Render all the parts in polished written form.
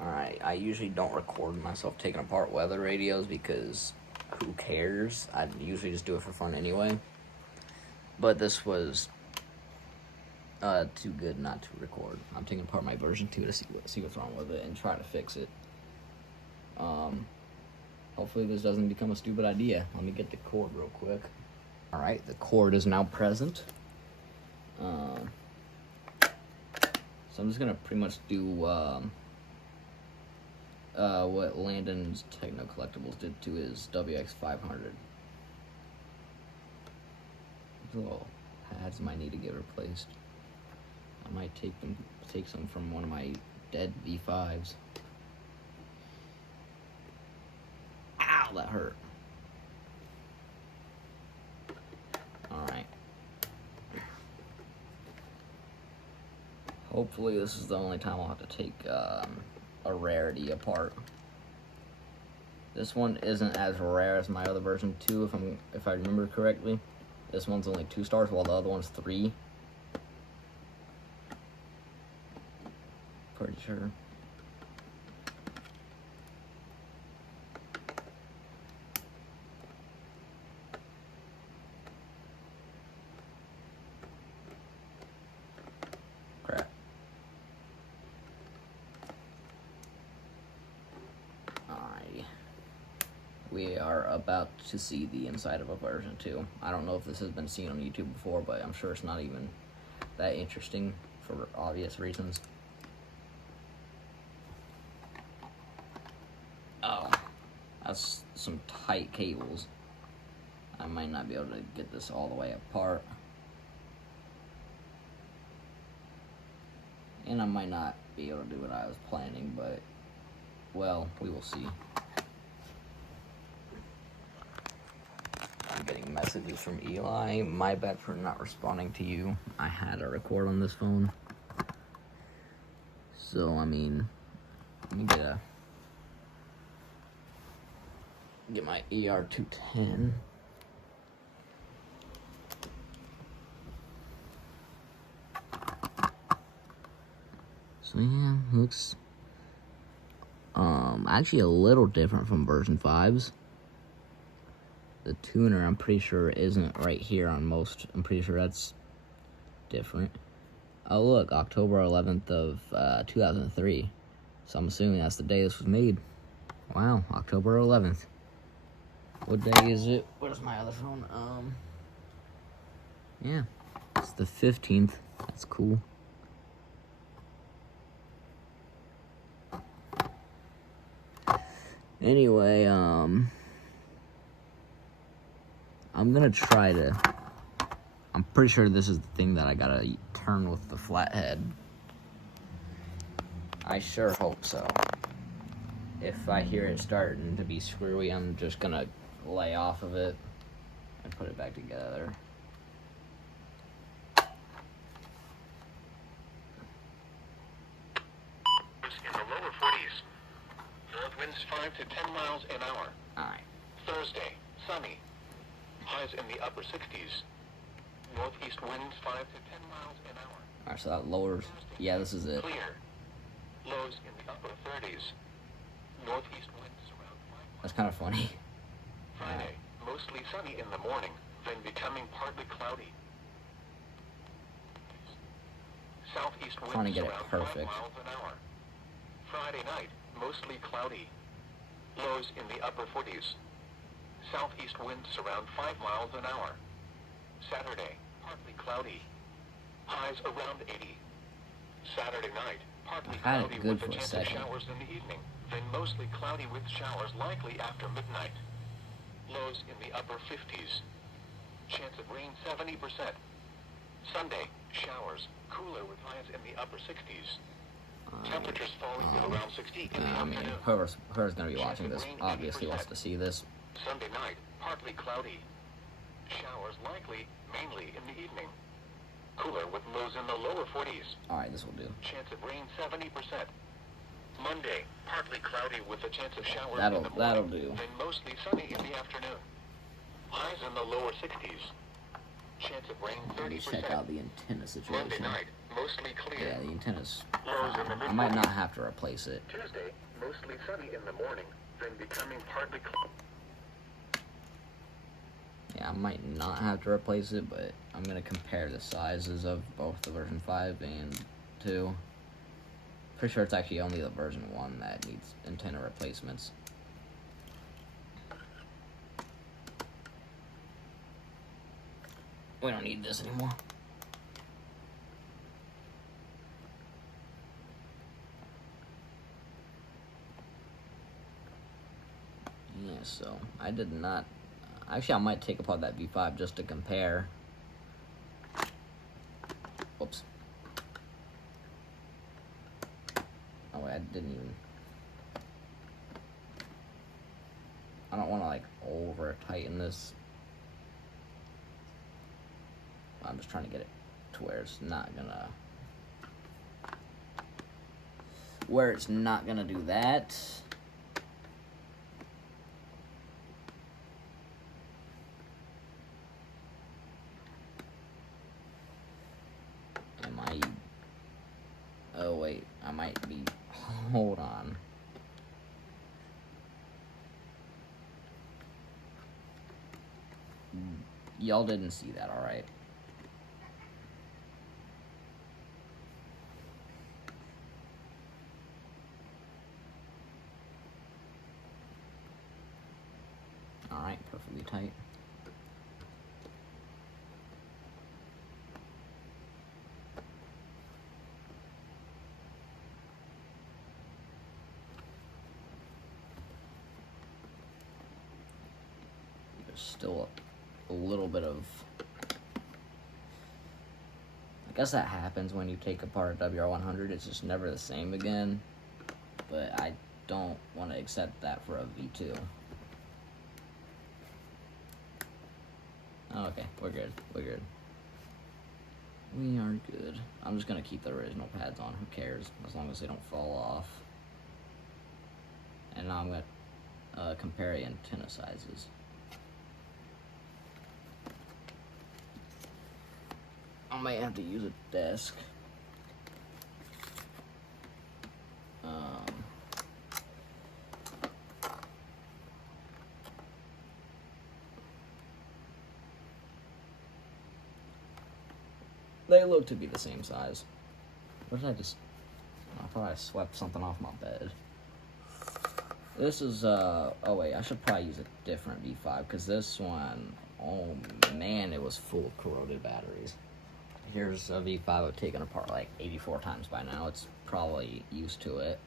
Alright, I usually don't record myself taking apart weather radios because who cares? I usually just do it for fun anyway. But this was too good not to record. I'm taking apart my version 2 to see what's wrong with it and try to fix it. Hopefully this doesn't become a stupid idea. Let me get the cord real quick. Alright, the cord is now present. So I'm just gonna pretty much do what Landon's Techno Collectibles did to his WX-500. These little pads might need to get replaced. I might take some from one of my dead V5s. Ow, that hurt. Alright. Hopefully this is the only time I'll have to take a rarity apart. This one isn't as rare as my other version 2, if I remember correctly. This one's only 2 stars, while the other one's 3. Pretty sure. Crap. We are about to see the inside of a version 2. I don't know if this has been seen on YouTube before, but I'm sure it's not even that interesting for obvious reasons. Oh, that's some tight cables. I might not be able to get this all the way apart. And I might not be able to do what I was planning, but, well, we will see. I'm getting messages from Eli. My bad for not responding to you. I had a record on this phone. So, I mean, let me get my WR-100. So yeah, looks actually a little different from version 5's. The tuner, I'm pretty sure, isn't right here on most. I'm pretty sure that's different. Oh look, October 11th of 2003. So I'm assuming that's the day this was made. Wow, October 11th. What day is it? Where's my other phone? Yeah, it's the 15th. That's cool. Anyway, I'm gonna try to, I'm pretty sure this is the thing that I gotta turn with the flathead. I sure hope so. If I hear it starting to be screwy, I'm just gonna lay off of it and put it back together. In the lower 40s. North winds 5 to 10 miles an hour. Alright. Thursday, sunny. Highs in the upper 60s. Northeast winds 5 to 10 miles an hour. Alright, so that lowers. Yeah, this is it. Clear. Lows in the upper 30s. Northeast winds around 5 miles. That's kind of funny. Friday, mostly sunny in the morning, then becoming partly cloudy. Southeast winds Trying to get it around perfect. 5 miles an hour. Friday night, mostly cloudy. Lows in the upper 40s. Southeast winds around 5 miles an hour. Saturday, partly cloudy. Highs around 80. Saturday night, partly I had it cloudy good with a for a chance of second. showers in the evening. Then mostly cloudy with showers likely after midnight. Lows in the upper 50s. Chance of rain 70%. Sunday, showers, cooler with highs in the upper 60s. Temperatures falling to around 60 in the I mean, afternoon. whoever's gonna be watching this obviously wants to see this. Sunday night, partly cloudy. Showers likely, mainly in the evening. Cooler with lows in the lower 40s. Alright, this will do. Chance of rain 70%. Monday, partly cloudy with a chance of showers That'll in the morning. do. Then mostly sunny in the afternoon. Highs in the lower 60s. Chance of rain Let me 30%. check out the antenna Monday situation. night, mostly clear. Yeah, the antenna's Lows in the fine. I might not have to replace it. Tuesday, mostly sunny in the morning, then becoming partly cloudy. Yeah, I might not have to replace it, but I'm going to compare the sizes of both the version 5 and 2. Pretty sure it's actually only the version 1 that needs antenna replacements. We don't need this anymore. Yeah, so I did not. Actually, I might take apart that V5 just to compare. Whoops. Oh, wait, I didn't even. I don't want to like over tighten this. I'm just trying to get it to where it's not gonna do that. Oh wait, I might be, hold on. Y'all didn't see that, alright? Alright, perfectly tight. There's still a little bit of, I guess that happens when you take apart a WR-100. It's just never the same again. But I don't want to accept that for a V2. Oh, okay, we're good. We're good. We are good. I'm just gonna keep the original pads on. Who cares? As long as they don't fall off. And now I'm gonna compare the antenna sizes. I might have to use a desk. They look to be the same size. What did I just... I thought I swept something off my bed. This is, oh wait, I should probably use a different V5, because this one, oh man, it was full of corroded batteries. Here's a V5 I've taken apart like 84 times by now. It's probably used to it.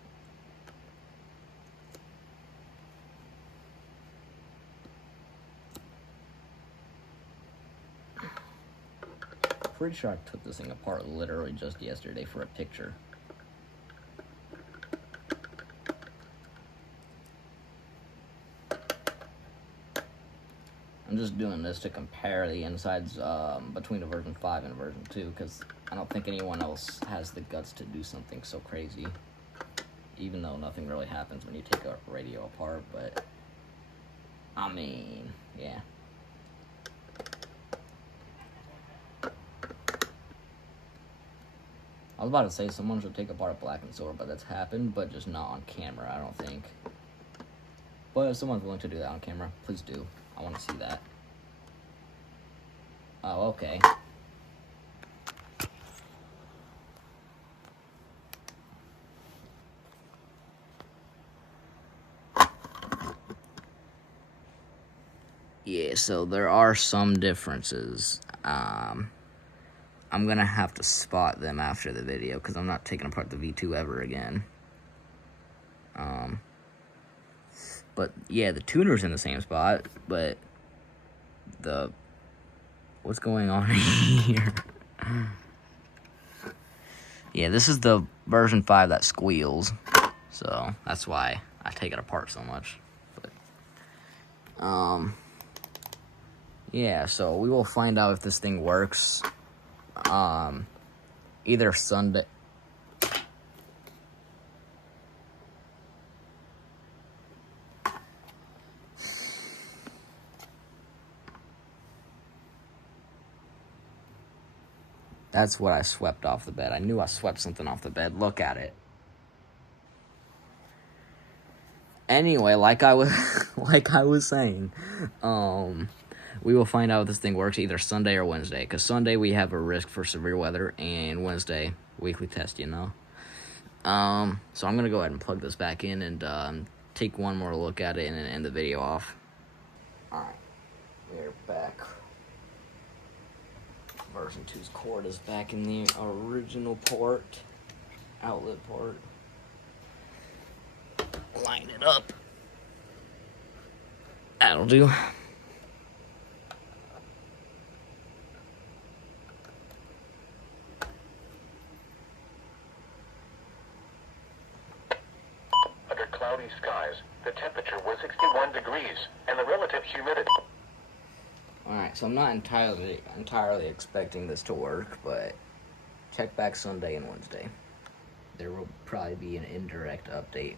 Pretty sure I took this thing apart literally just yesterday for a picture. I'm just doing this to compare the insides between a version 5 and a version 2, because I don't think anyone else has the guts to do something so crazy. Even though nothing really happens when you take a radio apart, but I mean, yeah. I was about to say someone should take apart a Black & Silver, but that's happened, but just not on camera, I don't think. But if someone's willing to do that on camera, please do. I want to see that. Oh, okay. Yeah, so there are some differences. I'm gonna have to spot them after the video because I'm not taking apart the V2 ever again. But yeah, the tuner's in the same spot, but what's going on here? Yeah, this is the version 5 that squeals, so that's why I take it apart so much. But yeah, so we will find out if this thing works. Either Sunday. That's what I swept off the bed. I knew I swept something off the bed. Look at it. Anyway, like I was saying, we will find out if this thing works either Sunday or Wednesday. Because Sunday we have a risk for severe weather, and Wednesday weekly test. So I'm gonna go ahead and plug this back in and take one more look at it and then end the video off. All right, we're back. Version 2's cord is back in the original port, outlet port. Line it up. That'll do. Under cloudy skies, the temperature was 61 degrees, and the relative humidity. Alright, so I'm not entirely expecting this to work, but check back Sunday and Wednesday. There will probably be an indirect update.